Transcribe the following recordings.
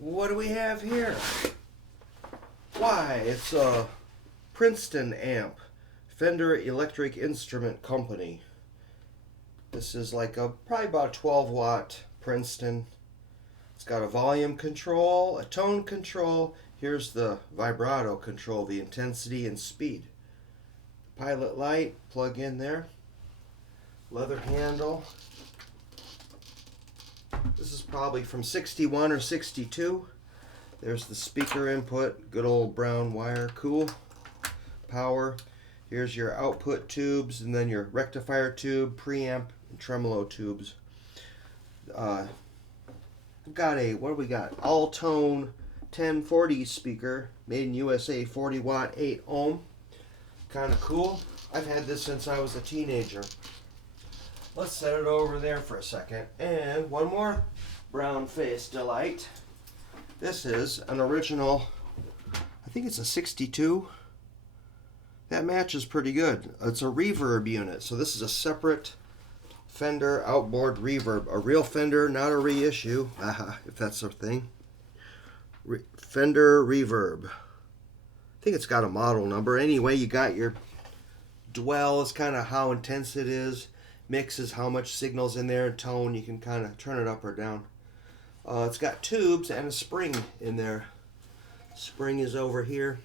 What do we have here? Why, it's a Princeton amp, Fender Electric Instrument Company. This is like probably about a 12 watt Princeton. It's got a volume control, a tone control. Here's the vibrato control, the intensity and speed. Pilot light, plug in there. Leather handle. This is probably from 61 or 62. There's the speaker input, good old brown wire, cool. Power. Here's your output tubes, and then your rectifier tube, preamp, and tremolo tubes. I've got a, what do we got? All-tone 1040 speaker, made in USA, 40 watt, 8 ohm. Kind of cool. I've had this since I was a teenager. Let's set it over there for a second. And one more Brownface delight. This is an original, I think it's a 62. That matches pretty good. It's a reverb unit. So this is a separate Fender outboard reverb. A real Fender, not a reissue, if that's a thing. Fender Reverb. I think it's got a model number. Anyway, you got your dwell is kind of how intense it is. Mix is how much signal's in there, and tone, you can kind of turn it up or down. It's got tubes and a spring in there. Spring is over here.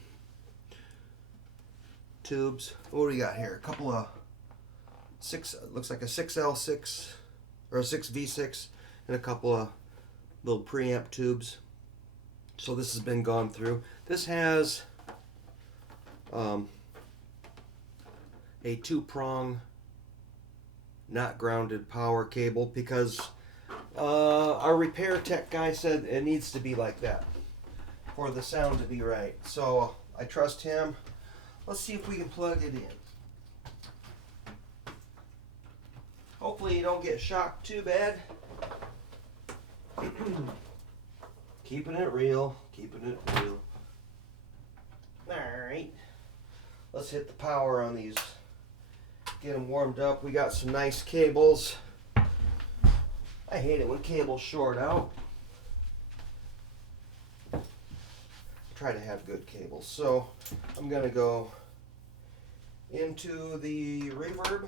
Tubes. What do we got here? A couple of looks like a 6L6 or a 6V6 and a couple of little preamp tubes. So this has been gone through. This has a 2-prong not grounded power cable because our repair tech guy said it needs to be like that for the sound to be right. So I trust him. Let's see if we can plug it in. Hopefully you don't get shocked too bad. Keeping it real, keeping it real. Alright, let's hit the power on these. Get them warmed up. We got some nice cables. I hate it when cables short out. I try to have good cables. So I'm going to go into the reverb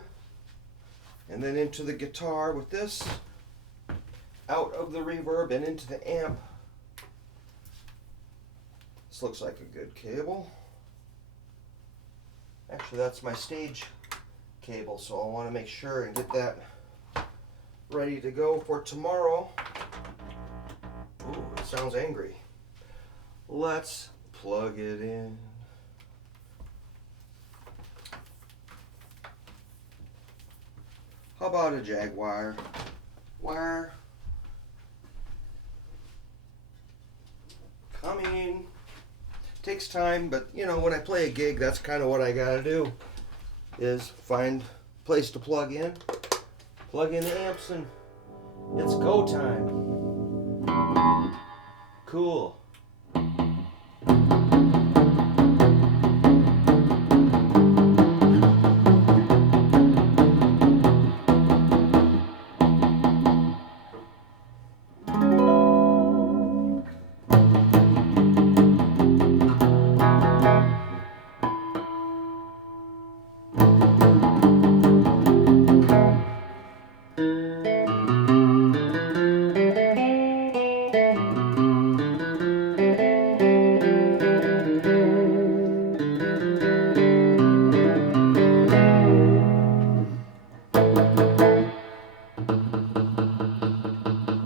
and then into the guitar with this, out of the reverb and into the amp. This looks like a good cable. Actually, that's my stage cable, so I want to make sure and get that ready to go for tomorrow. Ooh, it sounds angry. Let's plug it in. How about a Jaguar wire? Coming. Takes time, but you know, when I play a gig, that's kind of what I gotta do, is find a place to plug in the amps, and it's go time. Cool.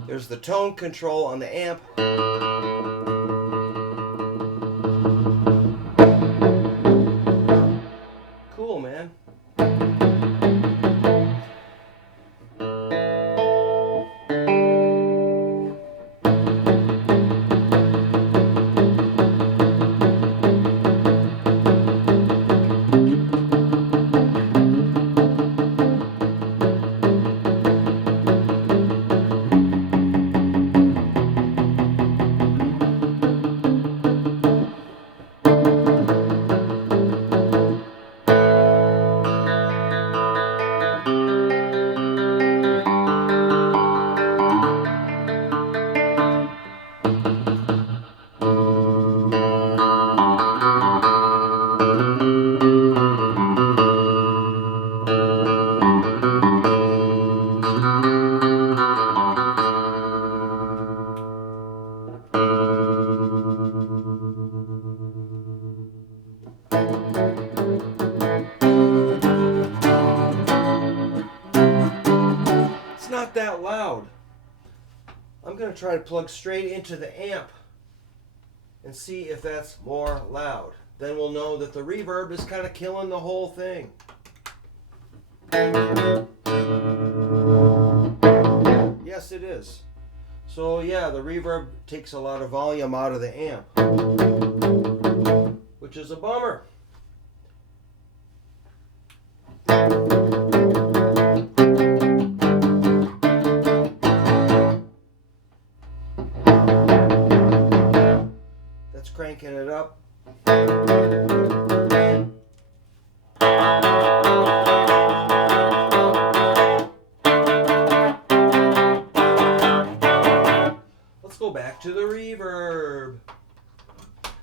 There's the tone control on the amp. Cool, man. going to try to plug straight into the amp and see if that's more loud. Then we'll know that the reverb is kind of killing the whole thing. Yes, it is. So yeah, the reverb takes a lot of volume out of the amp, which is a bummer. That's cranking it up. Let's go back to the reverb.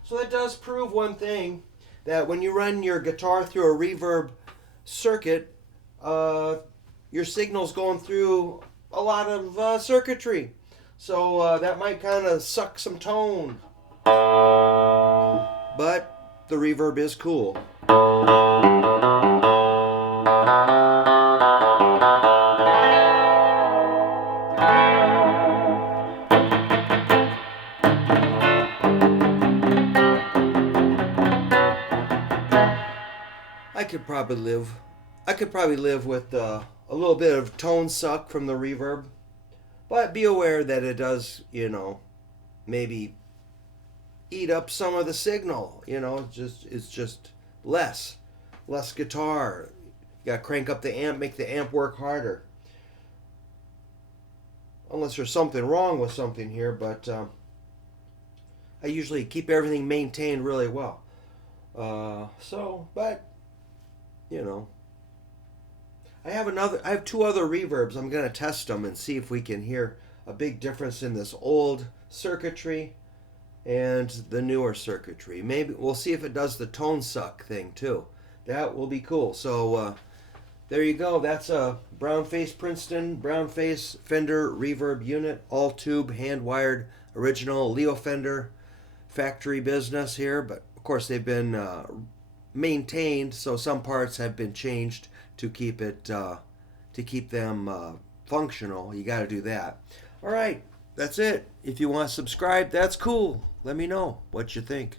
So that does prove one thing, that when you run your guitar through a reverb circuit, your signal's going through a lot of circuitry. So that might kind of suck some tone. But the reverb is cool. I could probably live with a little bit of tone suck from the reverb, but be aware that it does, maybe eat up some of the signal. It's just less guitar. You got to crank up the amp, make the amp work harder. Unless there's something wrong with something here, but I usually keep everything maintained really well. I have two other reverbs. I'm going to test them and see if we can hear a big difference in this old circuitry and the newer circuitry. Maybe we'll see if it does the tone suck thing too. That will be cool. So there you go. That's a Brownface Princeton Brownface Fender Reverb unit, all tube, hand wired, original Leo Fender factory business here. But of course they've been maintained, so some parts have been changed to keep them functional. You got to do that. All right, that's it. If you want to subscribe, that's cool. Let me know what you think.